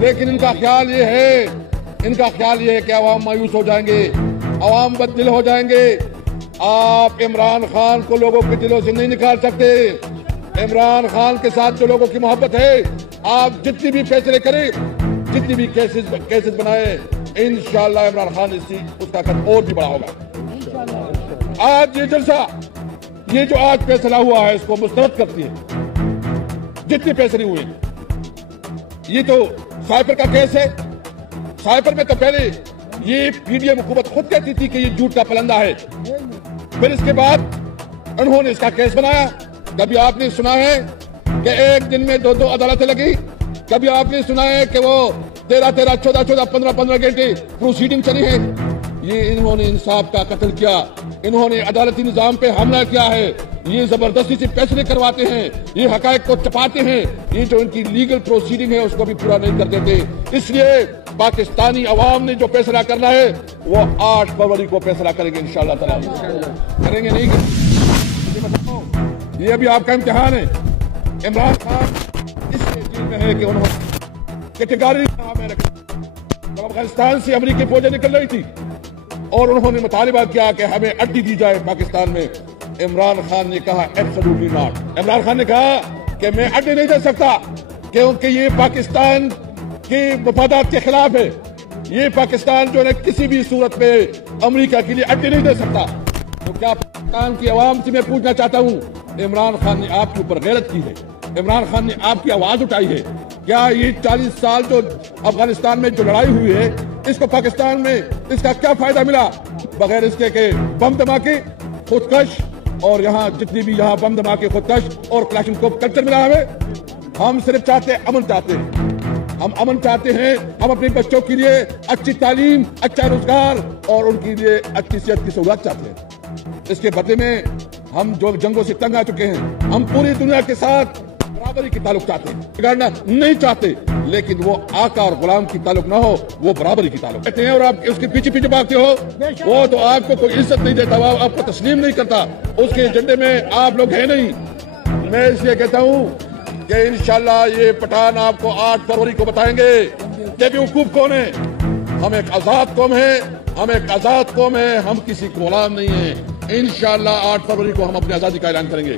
لیکن ان کا خیال یہ ہے کہ عوام مایوس ہو جائیں گے، عوام بددل ہو جائیں گے۔ آپ عمران خان کو لوگوں کے دلوں سے نہیں نکال سکتے۔ عمران خان کے ساتھ جو لوگوں کی محبت ہے، آپ جتنی بھی فیصلے کریں، جتنی بھی کیسز بنائیں، انشاءاللہ عمران خان اس کا قد اور بھی بڑا ہوگا۔ آج یہ جلسہ، یہ جو آج فیصلہ ہوا ہے، اس کو مسترد کرتی ہے جتنے فیصلے ہوئے۔ یہ تو سائپر کا کیس ہے۔ سائپر میں تو پہلے یہ پی ڈی ایم حکومت خود کہتی تھی کہ یہ جھوٹ کا پلندہ ہے، پھر اس کے بعد انہوں نے اس کا کیس بنایا۔ کبھی آپ نے سنا ہے کہ ایک دن میں 2 عدالتیں لگی؟ کبھی آپ نے سنا ہے کہ وہ 13 14 15 گھنٹے پروسیڈنگ چلی ہے؟ یہ انہوں نے انصاف کا قتل کیا، انہوں نے عدالتی نظام پہ حملہ کیا ہے، یہ زبردستی سے فیصلے کرواتے ہیں، یہ حقائق کو چھپاتے ہیں، یہ جو ان کی لیگل پروسیڈنگ ہے اس کو بھی پورا نہیں کر دیتے۔ اس لیے پاکستانی عوام نے جو فیصلہ کرنا ہے وہ 8 فروری کو فیصلہ کریں گے انشاءاللہ تعالی۔ کریں گے نہیں؟ یہ ابھی آپ کا امتحان ہے۔ عمران خان اس جیل میں ہے کہ انہوں نے کیٹیگری میں رکھا۔ جب افغانستان سے امریکی فوجیں نکل رہی تھی اور انہوں نے مطالبہ کیا کہ ہمیں اڈی دی جائے پاکستان میں، عمران خان نے کہا ایبسولوٹلی ناٹ۔ عمران خان نے کہا کہ میں اڈی نہیں دے سکتا کیونکہ یہ پاکستان کی مفادات کے خلاف ہے، یہ پاکستان جو ہے کسی بھی صورت میں امریکہ کے لیے اڈی نہیں دے سکتا۔ تو کیا پاکستان کی عوام سے میں پوچھنا چاہتا ہوں، عمران خان نے آپ کے اوپر غیرت کی ہے، عمران خان نے آپ کی آواز اٹھائی ہے؟ کیا یہ 40 سال جو افغانستان میں جو لڑائی ہوئی ہے، اس کو پاکستان میں اس کا کیا فائدہ ملا بغیر اس کے کہ بم دھماکے، خودکش، اور یہاں جتنی بھی یہاں بم دھماکے، خودکش اور کلاشنکوف کلچر ملا ہمیں؟ ہم صرف چاہتے ہیں امن، چاہتے ہیں ہم امن چاہتے ہیں، ہم اپنے بچوں کے لیے اچھی تعلیم، اچھا روزگار اور ان کے لیے اچھی صحت کی سہولت چاہتے ہیں۔ اس کے بدلے میں ہم جو جنگوں سے تنگ آ چکے ہیں، ہم پوری دنیا کے ساتھ برابری کی تعلق چاہتے ہیں، بگاڑنا نہیں چاہتے، لیکن وہ آقا اور غلام کی تعلق نہ ہو، وہ برابری کی تعلق کہتے ہیں۔ اور آپ اس کے پیچھے بھاگتے ہو، وہ تو آپ کو کوئی عزت نہیں دیتا، وہ آپ کو تسلیم نہیں کرتا، اس کے ایجنڈے میں آپ لوگ ہیں نہیں۔ میں اس لیے کہتا ہوں کہ انشاءاللہ یہ پٹھان آپ کو 8 فروری کو بتائیں گے کہ بیوقوف کون ہے۔ ہم ایک آزاد قوم ہے، ہم کسی کو غلام نہیں ہیں۔ انشاءاللہ 8 فروری کو ہم اپنی آزادی کا اعلان کریں گے۔